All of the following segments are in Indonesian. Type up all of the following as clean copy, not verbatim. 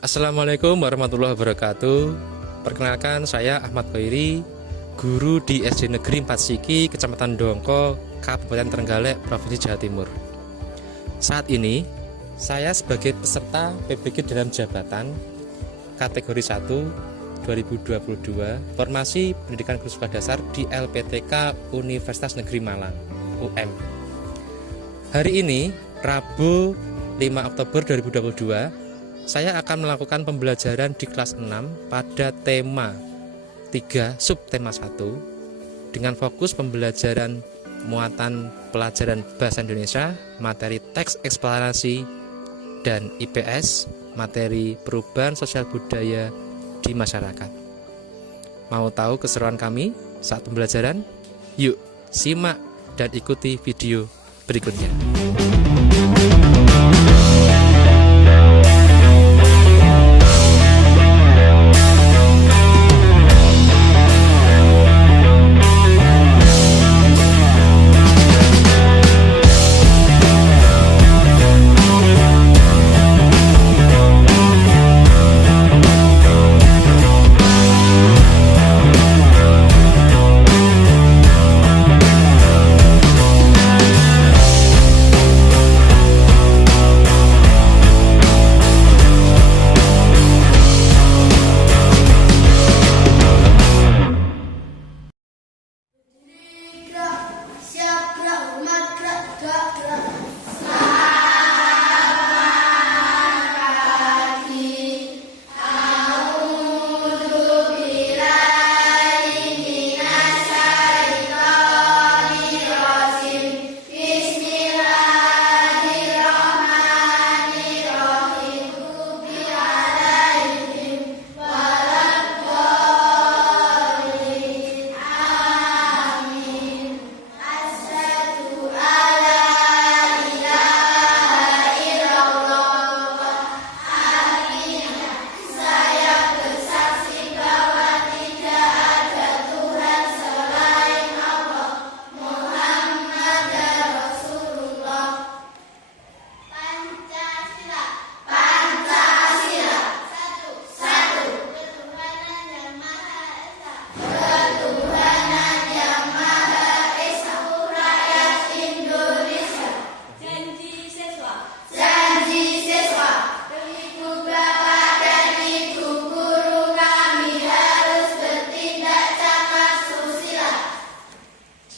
Assalamualaikum warahmatullahi wabarakatuh. Perkenalkan, saya Ahmad Khairi, guru di SD Negeri 4 Siki, Kecamatan Dongko, Kabupaten Trenggalek, Provinsi Jawa Timur. Saat ini, saya sebagai peserta PBG dalam jabatan kategori 1 2022 Formasi Pendidikan Guru Sekolah Dasar di LPTK Universitas Negeri Malang UM. Hari ini, Rabu 5 Oktober 2022, saya akan melakukan pembelajaran di kelas 6 pada tema 3 subtema 1 dengan fokus pembelajaran muatan pelajaran bahasa Indonesia, materi teks eksplanasi, dan IPS, materi perubahan sosial budaya di masyarakat. Mau tahu keseruan kami saat pembelajaran? Yuk, simak dan ikuti video berikutnya.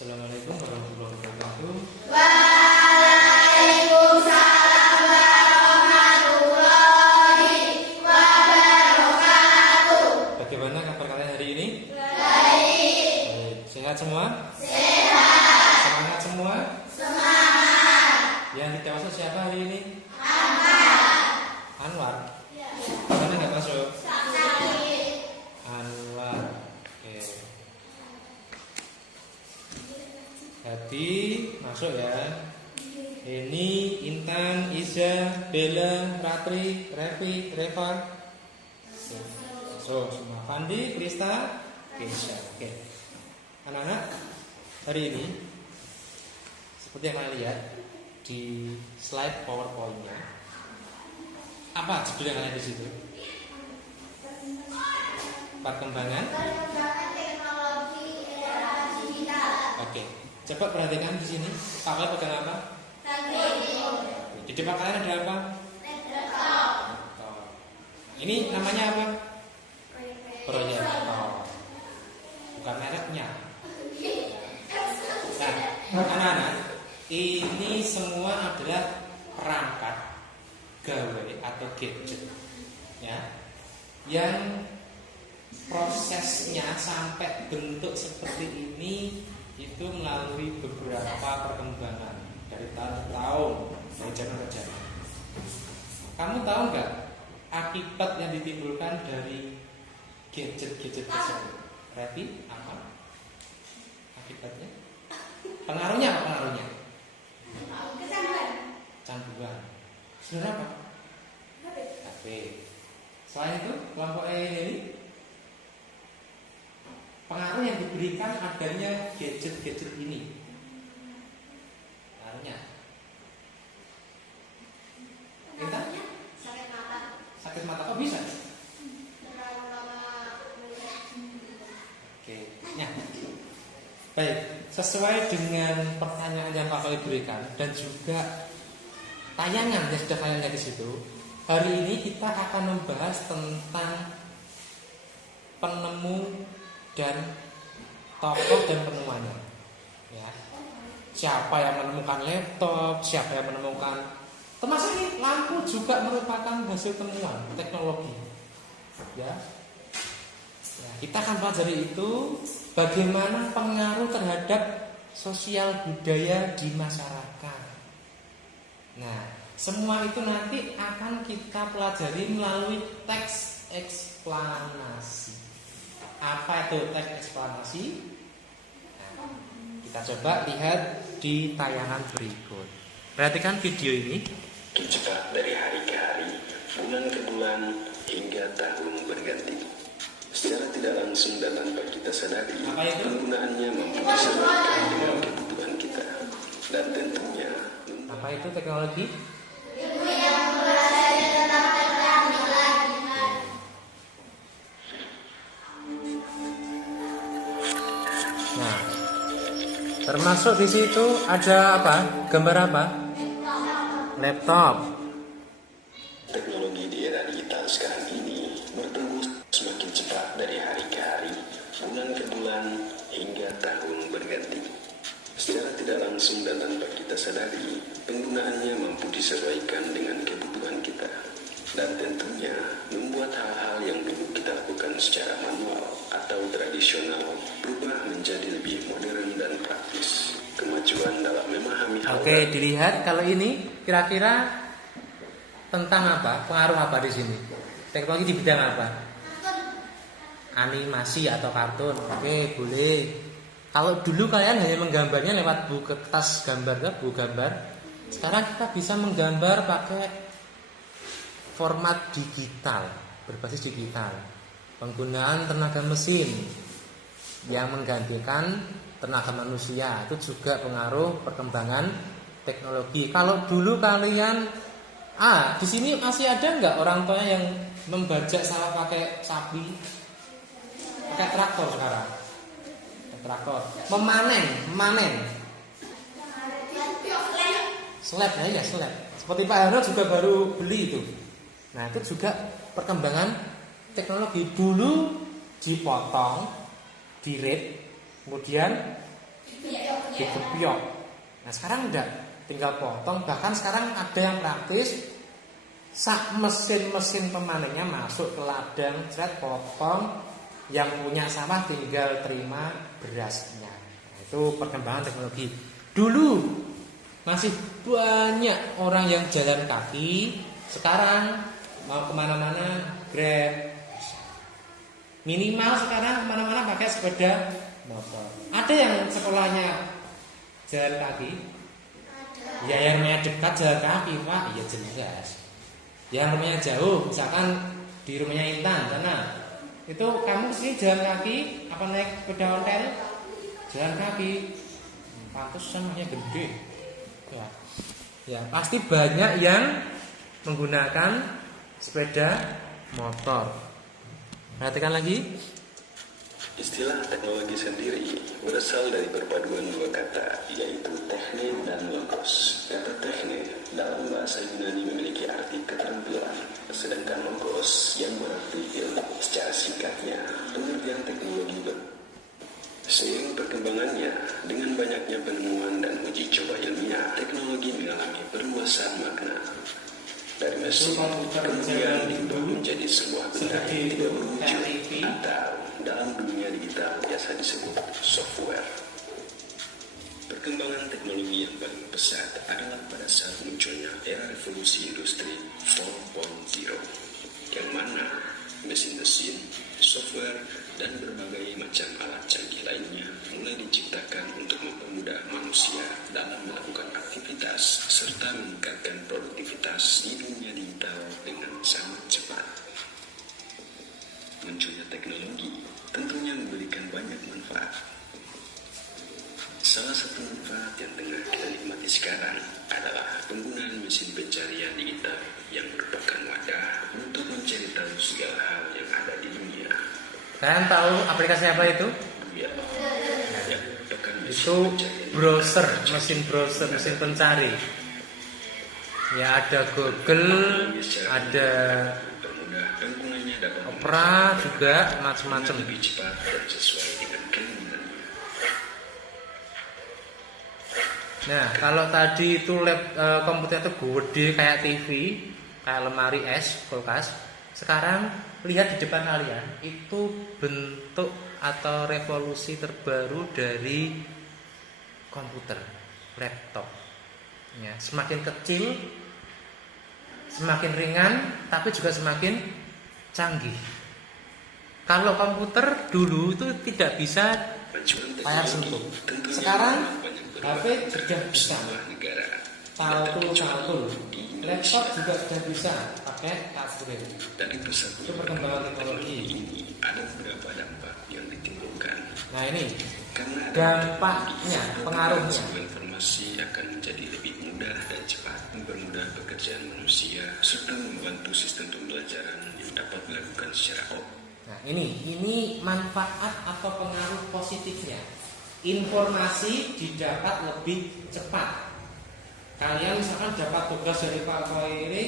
Assalamualaikum warahmatullahi wabarakatuh. Waalaikumsalam warahmatullahi wabarakatuh. Bagaimana kabar kalian hari ini? Baik. Sehat semua? Sehat. Semangat semua? Semangat. Yang dewasa siapa hari ini? Aman. Anwar. Ya. Mana nggak masuk? Sakit. Anwar. Oke. Hati masuk ya. Eni, Intan, Iza, Bella, Ratri, Revi, Reva. Masuk semua. Fandi, Krista, Kesha. Oke. Anak-anak, hari ini seperti yang kalian lihat di slide PowerPoint-nya, apa judul yang ada di situ? Perkembangan. Perkembangan teknologi era digital. Oke. Coba perhatikan di sini. Pak Wal pegang apa? Di depan kalian ada apa? Laptop. Ini namanya apa? Proyektor. Bukan mereknya. Nah, anak-anak, ini semua adalah perangkat gawe atau gadget, ya, yang prosesnya sampai bentuk seperti ini itu melalui beberapa perkembangan dari tahun ke tahun, dari zaman ke zaman. Kamu tahu nggak akibat yang ditimbulkan dari gadget-gadget tersebut? Revi, apa akibatnya? Pengaruhnya apa pengaruhnya? Canduan. Sebenarnya apa? HP. Selain itu, kelompok E ini pengaruh yang diberikan adanya gadget-gadget ini. Pengaruhnya Intan? Sakit mata. Sakit mata kok bisa? Baik, sesuai dengan pertanyaan yang Pak Khalid berikan dan juga tayangan yang sudah kalian lihat di situ, hari ini kita akan membahas tentang penemu dan tokoh dan penemuannya. Ya. Siapa yang menemukan laptop, siapa yang menemukan, termasuk ini lampu juga merupakan hasil temuan teknologi. Ya. Kita akan pelajari itu bagaimana pengaruh terhadap sosial budaya di masyarakat. Nah, semua itu nanti akan kita pelajari melalui teks eksplanasi. Apa itu teks eksplanasi? Nah, kita coba lihat di tayangan berikut. Perhatikan video ini. Cepat dari hari ke hari, bulan ke bulan, hingga tahun berganti. Secara tidak langsung dan tanpa kita sadari, penggunaannya mampu disesuaikan dengan kebutuhan kita. Dan tentunya, apa itu teknologi? Nah, termasuk di situ ada apa? Gambar apa? Laptop. Teknologi di era digital sekarang ini bertumbuh semakin cepat dari hari ke hari, bulan ke bulan, hingga tahun berganti. Secara tidak langsung dan tanpa kita sadari, penggunaannya mampu disesuaikan dengan kebutuhan kita. Dan tentunya membuat hal-hal yang dulu kita lakukan secara manual atau tradisional berubah menjadi lebih modern dan praktis. Kemajuan dalam memahami hal. Oke, dilihat kalau ini kira-kira tentang apa? Pengaruh apa di sini? Teknologi di bidang apa? Animasi atau kartun. Oke, boleh. Kalau dulu kalian hanya menggambarnya lewat buku kertas gambar, buku gambar. Sekarang kita bisa menggambar pakai format digital, berbasis digital. Penggunaan tenaga mesin yang menggantikan tenaga manusia itu juga pengaruh perkembangan teknologi. Kalau dulu kalian di sini masih ada nggak orang tua yang membajak sawah pakai sapi, pakai traktor sekarang? Traktor, memanen, slab ya slab. Seperti Pak Hano juga baru beli itu. Nah itu juga perkembangan teknologi. Dulu dipotong, dirit, kemudian dikepiok. Nah sekarang enggak, tinggal potong. Bahkan sekarang ada yang praktis, mesin pemanennya masuk ke ladang, potong. Yang punya sawah tinggal terima berasnya. Nah, itu perkembangan teknologi. Dulu masih banyak orang yang jalan kaki. Sekarang mau kemana-mana Grab. Minimal sekarang kemana-mana pakai sepeda motor. Ada yang sekolahnya jalan kaki? Ya yang rumahnya dekat jalan kaki Pak. Iya jelas. Yang rumahnya jauh, misalkan di rumahnya Intan sana, itu kamu sini jalan kaki apa naik sepeda ontel? Jalan kaki. Pantes samanya gede. Ya, pasti banyak yang menggunakan sepeda motor. Perhatikan lagi. Istilah teknologi sendiri berasal dari perpaduan dua kata, yaitu teknik dan logos. Kata teknik dalam bahasa Yunani memiliki arti keterampilan, sedangkan logos yang berarti ilmu. Secara singkatnya, pengertian teknologi seiring perkembangannya dengan banyaknya penemuan dan uji coba ilmiah, teknologi mengalami perluasan makna. Dari mesin kemudian diubah menjadi sebuah benda yang tidak berwujud atau dalam dunia digital biasa disebut software. Perkembangan teknologi yang paling pesat adalah pada saat munculnya era revolusi industri 4.0, yang mana mesin-mesin, software, dan berbagai macam alat canggih lainnya mulai diciptakan untuk mempermudah manusia dalam melakukan aktivitas serta meningkatkan produktivitas di dunia digital dengan sangat cepat. Munculnya teknologi tentunya memberikan banyak manfaat. Salah satu manfaat yang tengah kita nikmati sekarang adalah penggunaan mesin pencarian digital yang merupakan wadah untuk mencari tahu segala hal yang ada di dunia. Kalian tahu aplikasi apa itu? Ya, apakah itu browser, mesin pencari. Ya ada Google, ada Permudah penggunanya dapat Opera juga macam-macam. lebih cepat dan sesuai dengan keinginannya. Nah, kalau tadi itu komputer itu gede kayak TV, kayak lemari es, kulkas. Sekarang lihat di depan kalian, itu bentuk atau revolusi terbaru dari komputer, laptop. Ya, semakin kecil, semakin ringan, tapi juga semakin canggih. Kalau komputer dulu itu tidak bisa layar sentuh. Sekarang HP sudah bisa. Tahu. Laptop juga sudah bisa pakai touchscreen. Itu perkembangan teknologi. Ada beberapa dampak yang ditimbulkan. Nah ini Karena dampaknya, pengaruhnya. sebuah informasi akan menjadi lebih mudah dan cepat, mempermudah pekerjaan manusia, serta membantu sistem pembelajaran yang dapat dilakukan secara Nah ini manfaat atau pengaruh positifnya. Informasi didapat lebih cepat. Kalian misalkan dapat tugas dari Pak Khairi,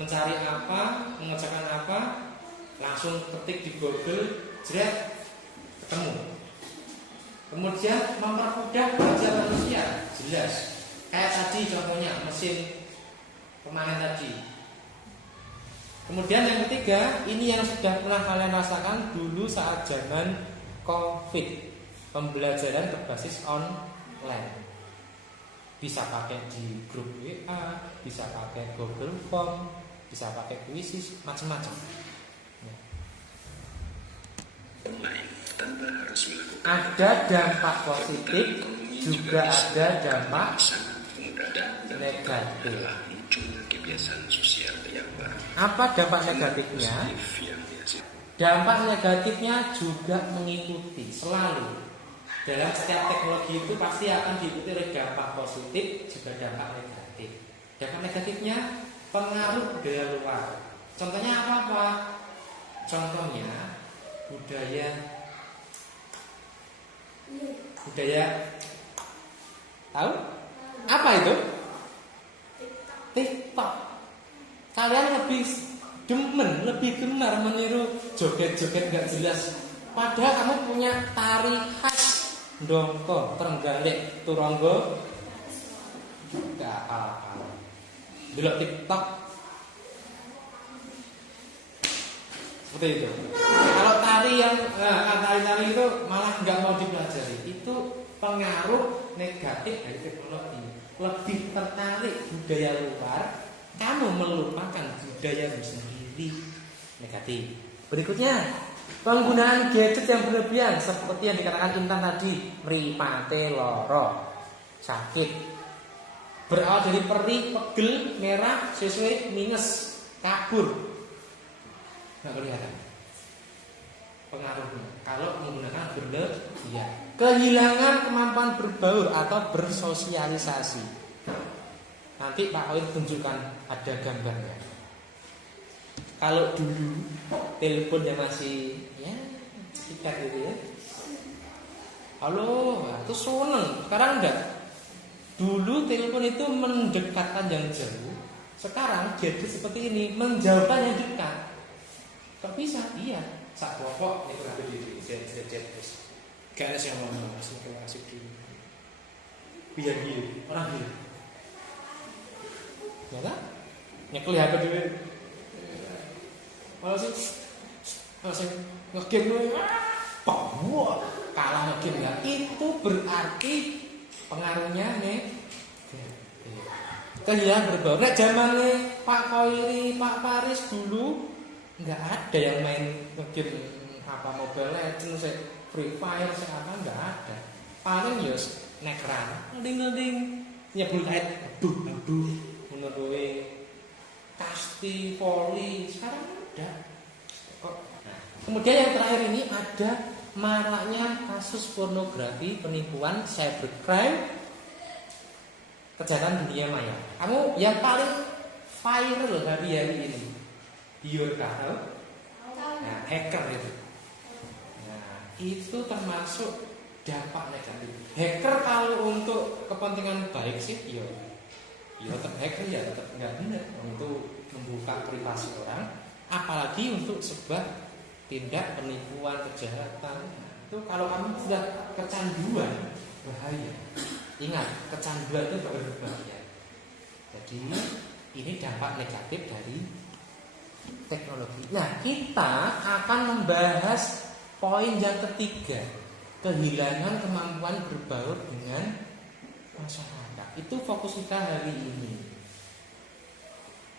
mencari apa, mengerjakan apa, langsung ketik di Google, jret, ketemu. Kemudian mempermudah kerja manusia, jelas. Kayak tadi contohnya mesin pemanen tadi. Kemudian yang ketiga, ini yang sudah pernah kalian rasakan dulu saat zaman COVID, pembelajaran berbasis online. Bisa pakai di grup WA, bisa pakai Google Form, bisa pakai Quizzes, macam-macam. online tanpa harus melakukan. Ada dampak positif, juga ada dampak Sangat mudah dan negatif. adalah munculnya kebiasaan sosial yang baru. Apa dampak negatifnya? Positif yang dihasilkan. Dampak negatifnya juga mengikuti selalu. Dalam setiap teknologi itu pasti akan diikuti oleh dampak positif juga dampak negatif. Dampak negatifnya pengaruh budaya luar. Contohnya apa? Contohnya budaya tahu? Apa itu? TikTok. Kalian lebih demen, lebih gemar meniru joget-joget gak jelas. Padahal kamu punya tari khas Dongko, Trenggalek, Turonggo. Gak apa-apa. Delok TikTok seperti itu. Kalau tari yang tari-tari itu malah nggak mau dipelajari. Itu pengaruh negatif dari teknologi. Lebih tertarik budaya luar, kamu melupakan budayamu sendiri. Negatif. Berikutnya, penggunaan gadget yang berlebihan seperti yang dikatakan Intan tadi, mripate loro, sakit. Berawal dari perih, pegel, merah, sesuai minus, kabur. Nggak kelihatan pengaruhnya kalau menggunakan berlebihan. Kehilangan kemampuan berbaur atau bersosialisasi. Nanti Pak Oir tunjukkan ada gambarnya. Kalau dulu teleponnya masih ya sekitar gitu ya. Halo, itu seneng. Sekarang enggak. Dulu telepon itu mendekatkan yang jauh. Sekarang jadi seperti ini, menjauhkan yang dekat. Kok bisa? Iya. Sak pokok itu ada di jet terus. Gak ada yang ngomong langsung asik dulu. Biar gini, orang gini. Ya kan? Nyekel HP dulu. Langsung nge-game dulu. Wah, kalah nge-game ya. Itu berarti pengaruhnya nih. Kehilangan berbaur. Nek zamannya Pak Khairi, Pak Paris dulu nggak ada yang main game apa Mobile Legends, Free Fire, apa nggak ada. Paling yos nekran, ding nyebul air, aduh, menurut kasti, volley, sekarang udah. Nah, kemudian yang terakhir ini ada maraknya kasus pornografi, penipuan, cybercrime, kejahatan dunia maya. Kamu yang paling viral hari-hari ini Biorka, tahu? Nah, hacker itu. Nah, itu termasuk dampak negatif. Hacker kalau untuk kepentingan baik sih, ya tetap hacker ya tetap nggak benar untuk membuka privasi orang, apalagi untuk sebab tindak penipuan kejahatan. Itu kalau kamu sudah kecanduan bahaya. Ingat, kecanduan itu berbahaya. Jadi ini dampak negatif dari teknologi. Nah, kita akan membahas poin yang ketiga, kehilangan kemampuan berbaur dengan masyarakat. Itu fokus kita hari ini.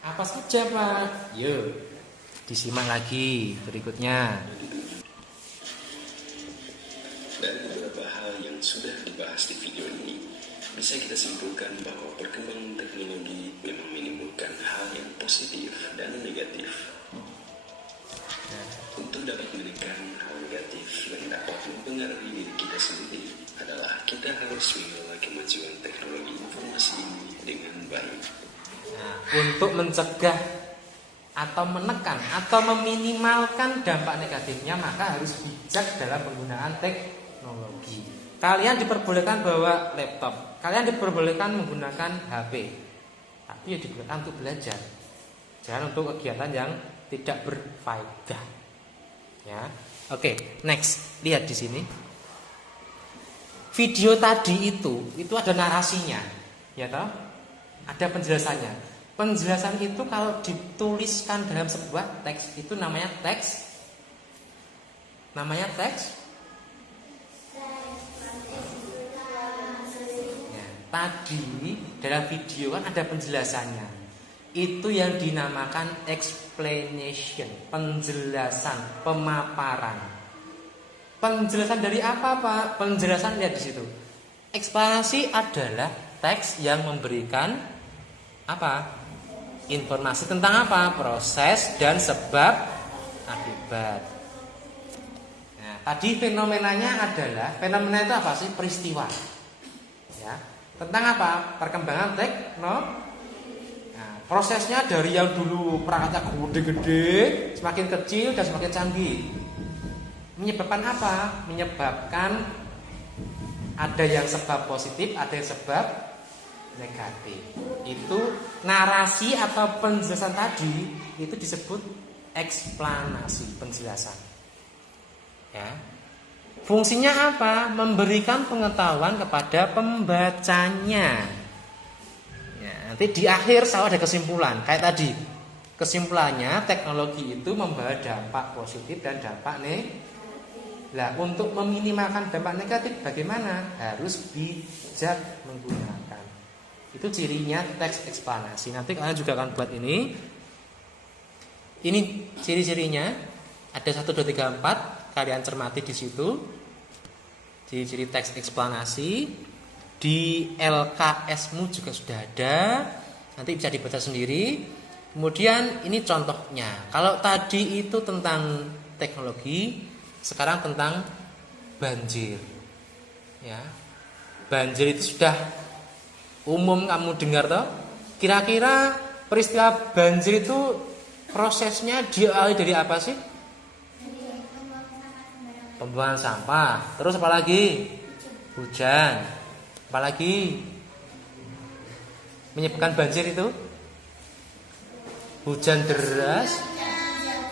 Apa saja, Pak? Yuk, disimak lagi berikutnya. Dari beberapa hal yang sudah dibahas di video ini, bisa kita simpulkan bahwa perkembangan teknologi memang menimbulkan hal yang positif dan negatif. Untuk dapat menekan hal negatif yang dapat mempengaruhi diri kita sendiri adalah kita harus mengelola kemajuan teknologi informasi ini dengan baik. Nah, untuk mencegah atau menekan atau meminimalkan dampak negatifnya, maka harus bijak dalam penggunaan teknologi. Kalian diperbolehkan bawa laptop, kalian diperbolehkan menggunakan HP, tapi ya diperbolehkan untuk belajar, jangan untuk kegiatan yang tidak berfaedah. Ya, oke, next, lihat di sini. Video tadi itu ada narasinya, ya toh? Ada penjelasannya. Penjelasan itu kalau dituliskan dalam sebuah teks itu namanya teks. Namanya teks. Ya, tadi dalam video kan ada penjelasannya. Itu yang dinamakan explanation, penjelasan, pemaparan. Penjelasan dari apa, Pak? Penjelasan lihat di situ. Eksplanasi adalah teks yang memberikan apa? Informasi tentang apa? Proses dan sebab akibat. Nah, tadi fenomenanya adalah, fenomena itu apa sih? Peristiwa. Ya. Tentang apa? Perkembangan teknologi. Prosesnya dari yang dulu perangkatnya gede-gede, semakin kecil dan semakin canggih. Menyebabkan apa? Menyebabkan ada yang sebab positif, ada yang sebab negatif. Itu narasi atau penjelasan tadi itu disebut eksplanasi, penjelasan. Ya. Fungsinya apa? Memberikan pengetahuan kepada pembacanya. Nanti di akhir selalu ada kesimpulan. Kayak tadi, kesimpulannya teknologi itu membawa dampak positif dan dampak negatif. Nah, untuk meminimalkan dampak negatif bagaimana? Harus bijak menggunakan. Itu cirinya teks eksplanasi. Nanti kalian juga akan buat ini. Ini ciri-cirinya. Ada 1, 2, 3, 4. Kalian cermati di situ. Ciri-ciri teks eksplanasi. Di LKS-mu juga sudah ada. Nanti bisa dibaca sendiri. Kemudian ini contohnya. Kalau tadi itu tentang teknologi, sekarang tentang banjir. Ya. Banjir itu sudah umum kamu dengar toh? Kira-kira peristiwa banjir itu prosesnya diawali dari apa sih? Pembuangan sampah. Terus apa lagi? Hujan. Apalagi menyebabkan banjir itu? Hujan deras,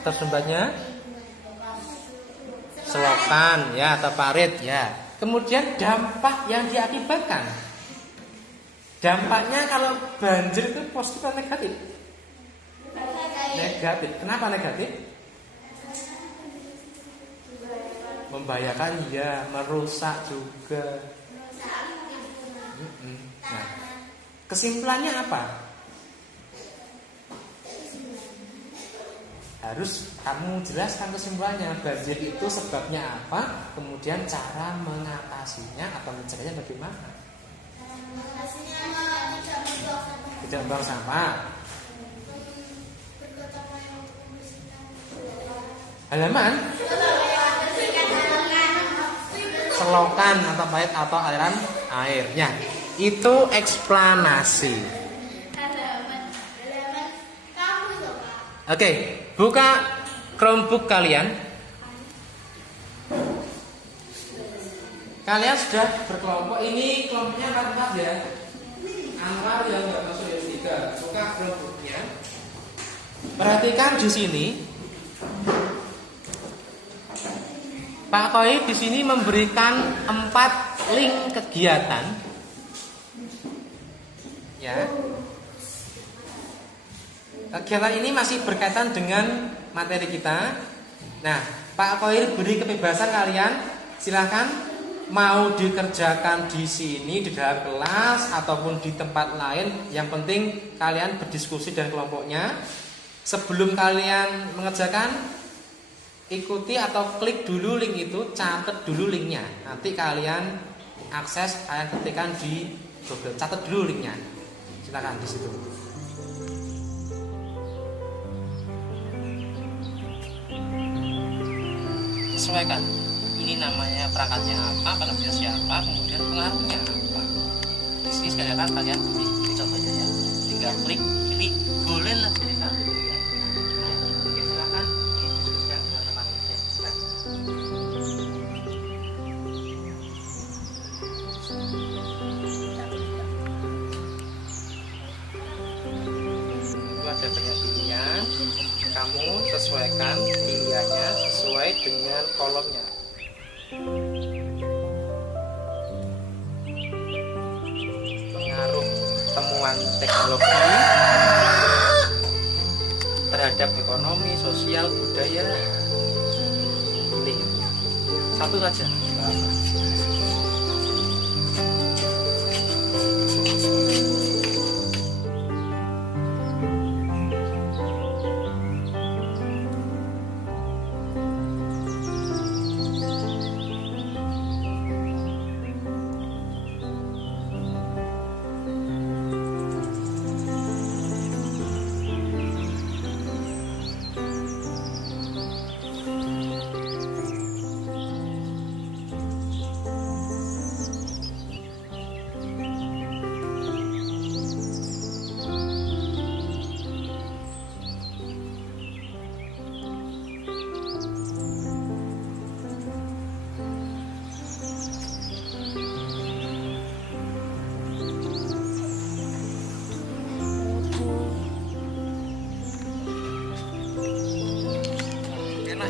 tersumbatnya selokan ya atau parit ya. Kemudian dampak yang diakibatkan. Dampaknya kalau banjir itu positif atau negatif? Negatif. Kenapa negatif? Membahayakan ya, merusak juga. Nah, kesimpulannya apa? Harus kamu jelaskan kesimpulannya. Banjir itu sebabnya apa? Kemudian cara mengatasinya atau mencegahnya bagaimana? Tidak membuang sampah. Halaman selokan atau pahit atau aliran airnya. Itu eksplanasi. Oke, buka Chromebook kalian. kalian sudah berkelompok. Ini kelompoknya 4 ya. Anwar yang nggak masuk yang 3. Buka kelompoknya. Perhatikan di sini. Pak Koi di sini memberikan 4 link kegiatan. Ya. Kegiatan ini masih berkaitan dengan materi kita. Nah, Pak Koi beri kebebasan kalian, silahkan mau dikerjakan di sini di dalam kelas ataupun di tempat lain. Yang penting kalian berdiskusi dengan kelompoknya. Sebelum kalian mengerjakan, ikuti atau klik dulu link itu, catat dulu linknya. Nanti kalian akses, kalian ketikkan di Google, catat dulu linknya. Silakan di situ. Sesuaikan. Ini namanya perangkatnya apa, penerbitnya siapa, kemudian pengaruhnya apa. Di sini sekalian kalian pilih contohnya ya. Tinggal klik, pilih, boleh lah pilih satu. Oke, silakan didiskusikan dengan teman-teman. Itu ada banyak pilihan. Kamu sesuaikan pilihannya sesuai dengan kolomnya. Pengaruh temuan teknologi terhadap ekonomi, sosial, budaya. Pilih satu saja.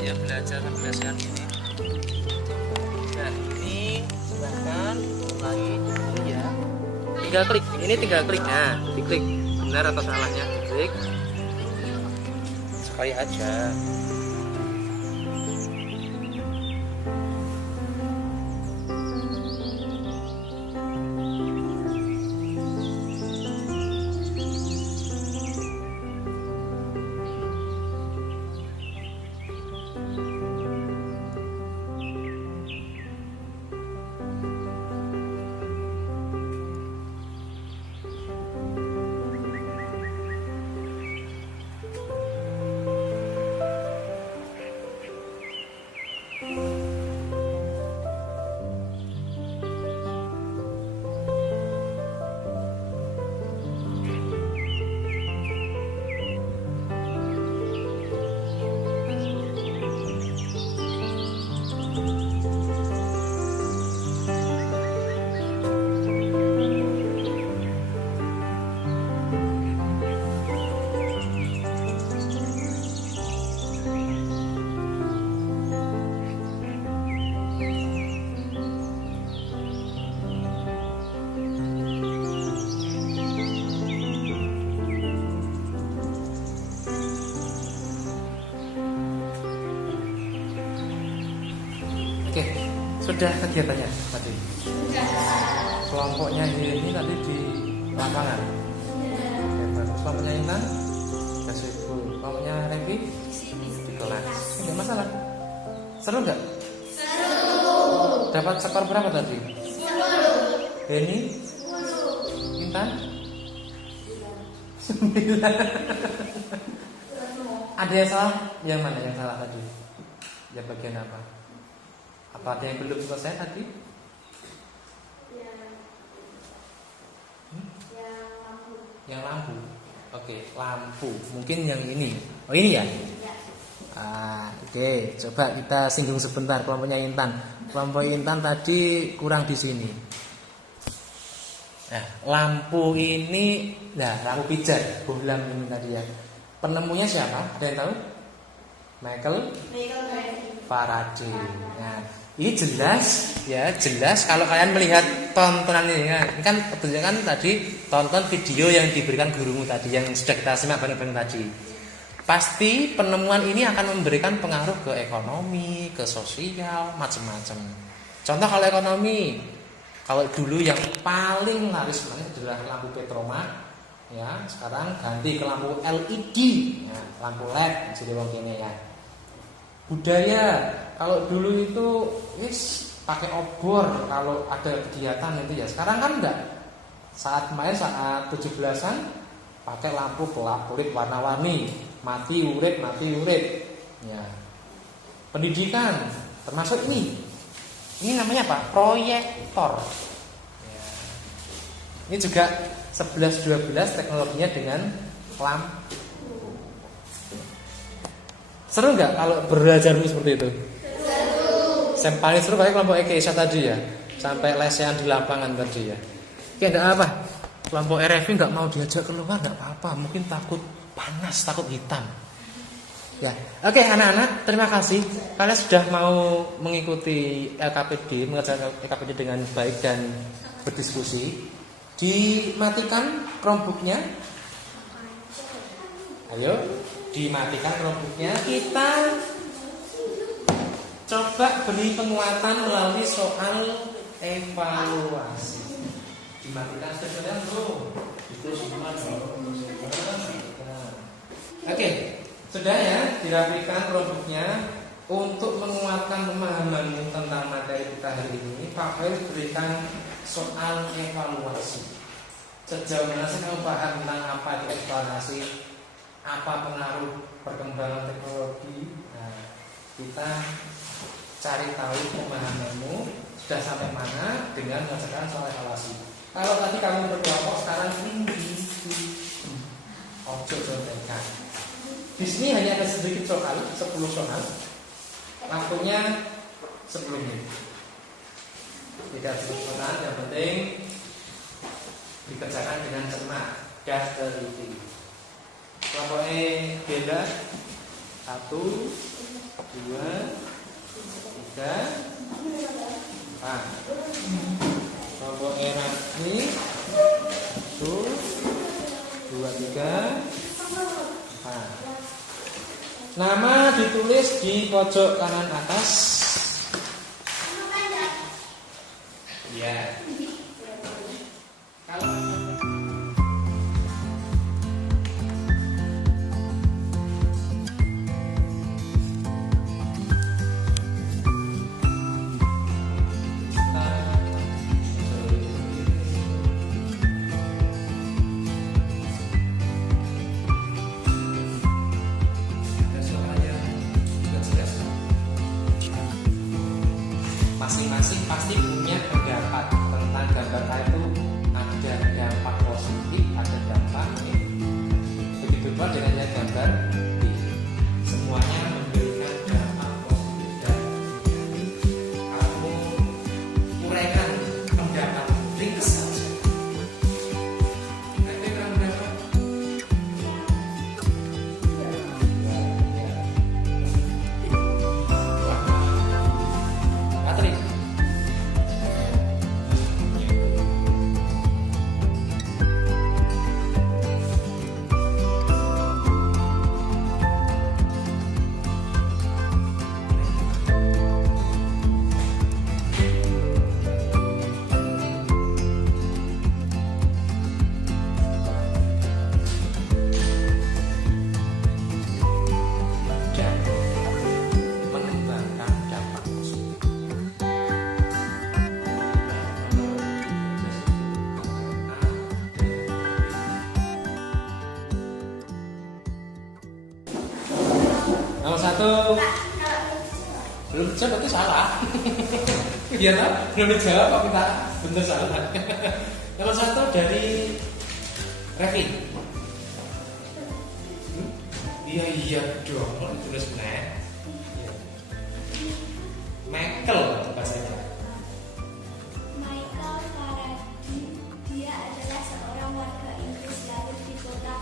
Ya belajar berdasarkan ini. Nah ini silahkan mulai ya. Tinggal klik. Ini tinggal klik. Nah, diklik benar atau salahnya, klik. Sekali aja. Oke, sudah kegiatannya tadi. Kelompoknya ini tadi di lapangan. Kelompoknya Intan, Kasibu. Kelompoknya Rengki di kelas. Enggak masalah. Seru nggak? Seru. Dapat skor berapa tadi? 10. Beni? 10. Intan? 9. Ada yang salah? Yang mana yang salah tadi? Yang bagian apa? Apa ada yang belum selesai tadi? Yang lampu. Oke, lampu. Mungkin yang ini. Oh ini ya? Oke, coba kita singgung sebentar kelompoknya Intan. Kelompok Intan tadi kurang di sini. Nah, lampu ini, lampu pijat, bohlam ini tadi ya. Penemunya siapa? Ada yang tahu? Michael Faraday. Nah, ini jelas kalau kalian melihat tontonan ini. Nah, ini kan kebetulan tadi tonton video yang diberikan gurumu tadi yang sudah kita simak bareng-bareng tadi. Pasti penemuan ini akan memberikan pengaruh ke ekonomi, ke sosial, macam-macam. Contoh kalau ekonomi, kalau dulu yang paling laris adalah lampu petromak, ya sekarang ganti ke lampu LED, ya, lampu LED jadi wong kene ya. Budaya, kalau dulu itu pakai obor kalau ada kegiatan itu ya. Sekarang kan enggak. Saat 17-an pakai lampu pelap-pelip warna-warni. Mati urit. Ya. Pendidikan termasuk ini. Ini namanya apa? Proyektor. Ya. Ini juga 11-12 teknologinya dengan lampu. Seru nggak kalau belajar seperti itu? Seru. Paling seru pakai kelompok Eka Isa tadi ya. Sampai lesehan di lapangan tadi ya. Oke, enggak apa. Kelompok RFI nggak mau diajak keluar nggak apa-apa. Mungkin takut panas, takut hitam. Ya, oke anak-anak, terima kasih. Kalian sudah mau mengikuti LKPD, mengerjakan LKPD dengan baik dan berdiskusi. Dimatikan Chromebooknya. Ayo, dimatikan Chromebooknya. Kita coba beri penguatan melalui soal evaluasi. Dimatikan sebentar bro. Itu semua dong. Oke, sudah ya, dirapikan Chromebooknya. Untuk menguatkan pemahamanmu tentang materi kita hari ini, Pak Khair berikan soal evaluasi. Sejauh mana sih kamu paham tentang apa itu evaluasi? Apa pengaruh perkembangan teknologi? Nah, kita cari tahu pemahamanmu sudah sampai mana dengan mengerjakan soal evaluasi. Kalau tadi kamu berkelompok, sekarang ini ojo contekan. Di sini hanya ada sedikit soal, 10 soal. Waktunya 10 menit. Tidak soal, yang penting dikerjakan dengan cermat dan teliti. Kelompoknya beda 1, 2, 3, 4. Kelompoknya Raffi 1, 2, 3, 4. Nama ditulis di pojok kanan atas. Ya. Masing-masing pasti punya pendapat tentang gambar itu. Ada dampak positif, ada dampak negatif. Begitu pula dengan gambar B. Semuanya memberikan dampak positif dan negatif. Kamu uraikan pendapat ringkas saja. Ada yang berapa? Patrik. Mengembangkan dampak positif. Nomor 1 belum dijawab itu salah. Iya tak? Belum dijawab kok kita bener salah. Nomor 1 dari Revin. Iya dong, mau ditulis nek. Michael bahasanya. Michael Faraday, dia adalah seorang warga Inggris lahir di kota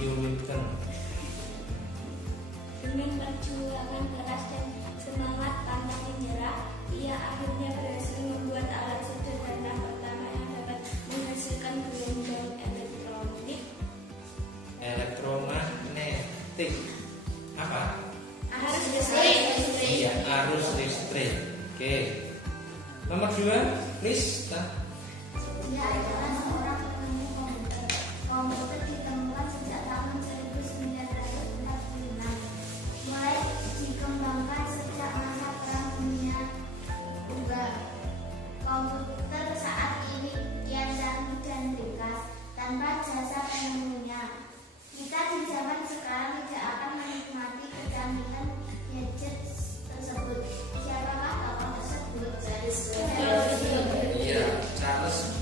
Newington. Dengan perjuangan keras dan semangat tanpa menyerah, ia akhirnya berhasil membuat alat sederhana pertama yang dapat menghasilkan gelombang Elektromagnetik. Apa? arus listrik. Iya, arus listrik. Oke. Nomor 2, please. Dia adalah seorang penemu komputer. Komputer ditemukan sejak tahun 1946. Mulai dikembangkan sejak masa Perang Dunia II. Komputer saat ini kian canggih dan ringkas tanpa jasa penemunya. Kita di zaman sekarang tidak akan menikmati kecanggihan gadget tersebut. Siapakah tokoh tersebut? Iya, Charles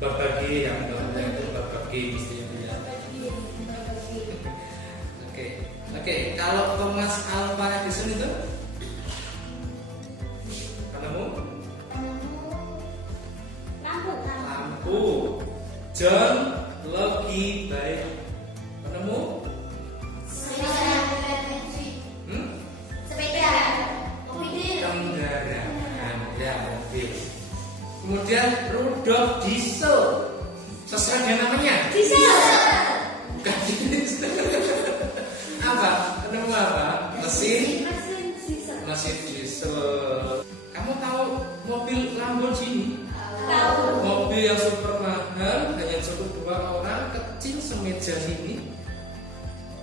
Babbage yang namanya itu Babbage istilahnya. Oke. Kalau Thomas Alva Edison itu penemu lampu. John Logie Babbage penemu kendaraan, ya mobil. Kemudian Rudolf Diesel, sesuai dengan namanya. Bukan diesel. Apa? Penemu apa? Mesin diesel. Kamu tahu mobil Lamborghini? Tahu. Mobil yang super mahal, hanya cukup 2 orang, kecil semeja ini.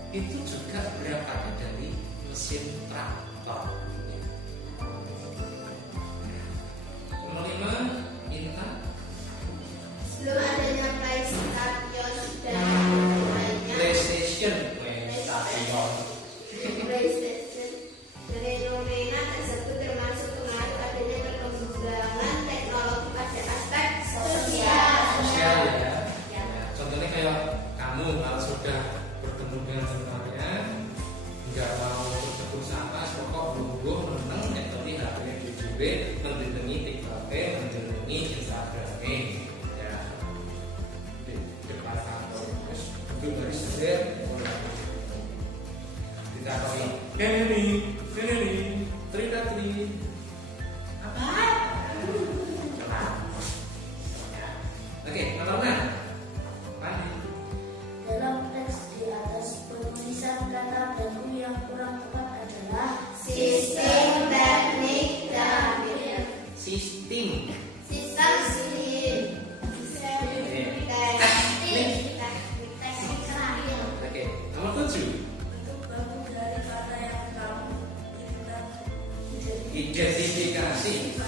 Itu juga berasal dari mesin traktor. Nomor 5, Intan. Sebelum adanya PlayStation dan lainnya, PlayStation. PlayStation fenomena tersebut termasuk pengaruh adanya perkembangan teknologi pada aspek sosial. Sosial ya. Contohnya kayak kamu kalau sudah bertemu dengan temannya, nggak mau bertemu sama, pokok lungguh meneng nyetori HP DJB, mendengi TikTok, mendengi Instagram, ya di depan kantor terus itu dari seder ditakoi Kenny Tri apa? Oke, nomor 6. Pandi. Dalam teks di atas penulisan kata baku yang kurang tepat adalah sistem teknik terakhir. Sistem teknik terakhir. Oke, nomor 7. Bentuk baku dari kata yang kamu Identifikasi.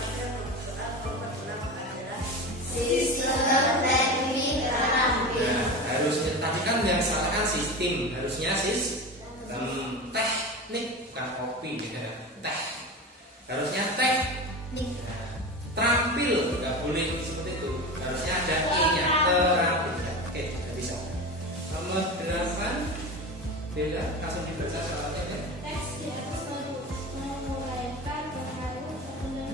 Sistem teknik terakhir. Nah, harusnya tadi kan yang salah kan sistem, harusnya teknik bukan kopi, teh. Harusnya teknik. Nah, terampil nggak boleh seperti itu. Harusnya ada i-nya terampil. Oke, nggak bisa. Nomor 8. Beda, langsung dibaca soalnya ya. Teks di atas menguraikan pengaruh perkembangan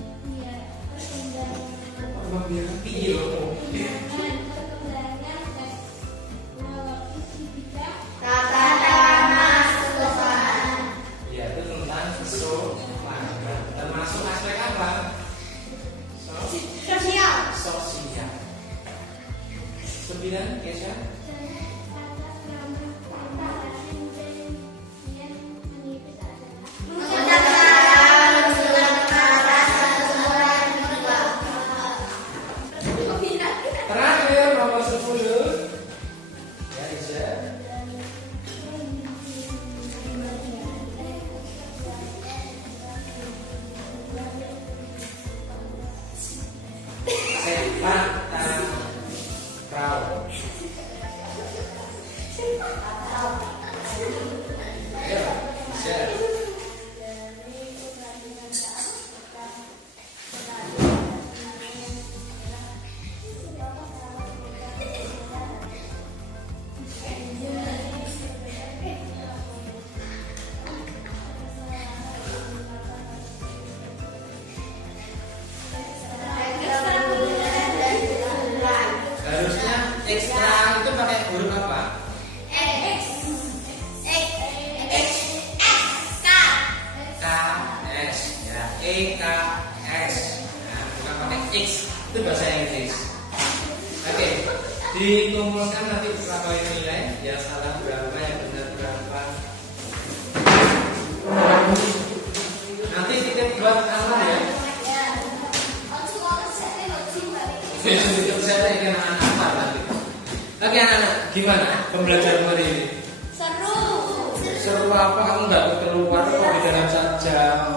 perkembangan teknologi di bidang tata krama perusahaan. Ya, itu tentang kesopanan. Termasuk aspek apa? Sosial. 9, Kesha. Tata krama perusahaan yang menipis adalah mengucapkan surat kata seseorang juga. X itu bahasa Inggris. Oke, dikumpulkan nanti berapa nilai, ya salah berapa, yang benar berapa. Nanti titip buat Anwar ya. Saya ingin anak-anak nanti. Oke anak-anak, gimana pembelajaran hari ini? Seru apa? Kamu nggak keluar kok, di dalam saja.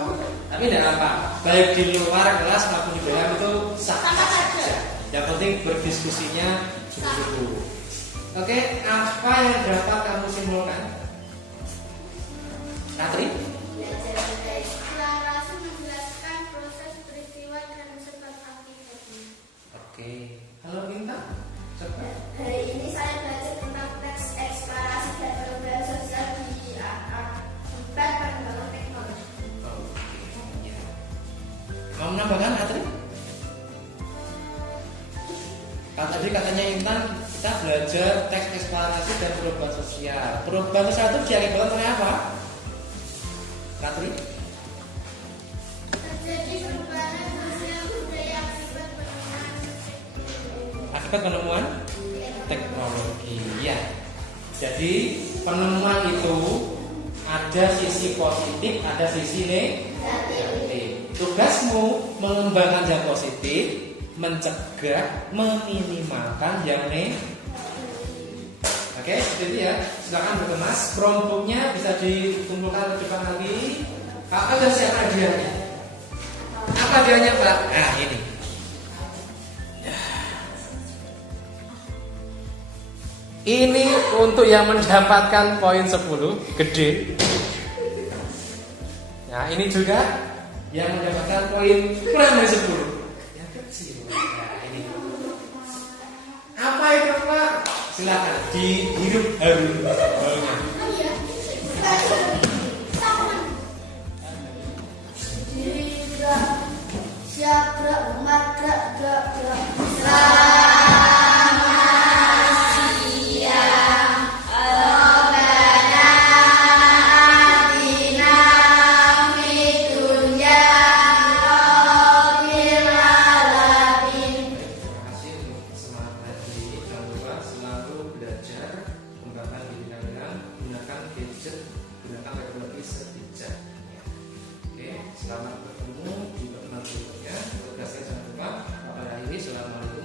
Tapi tidak apa, baik di luar kelas maupun di dalam itu sama saja. Yang penting berdiskusinya cukup. Oke, apa yang dapat kamu simpulkan? Natri? Deklarasi menjelaskan proses peristiwa dan sebab akibatnya. Oke, halo Bintang. Coba. Hari ini saya belajar tentang teks eksplorasi dan perubahan sosial di akibat perkembangan teknologi. Oke, ya. Mau menambahkan Natri? Kan tadi katanya Intan, kita belajar teks eksplorasi dan perubahan sosial. Perubahan sosial itu diakibatkan oleh apa? Natri? Terjadi perubahan sosial budaya Akibat penemuan teknologi. Ya. Jadi penemuan itu ada sisi positif, ada sisi negatif. Tugasmu mengembangkan yang positif, mencegah, meminimalkan yang negatif. Oke, seperti itu ya. Silakan berkemas. Chromebooknya bisa dikumpulkan ke depan lagi. Apa dan siapa hadiahnya? Apa hadiahnya Pak? Nah ini. Ini untuk yang mendapatkan poin 10 gede. Nah ini juga yang mendapatkan poin kurang dari 10. Yang kecil. Nah ini. Apa itu Pak? Silakan dihirup harum baunya. Selamat bertemu di pertemuan berikutnya. Tugasnya jangan lupa. Bapak Rahimi, selamat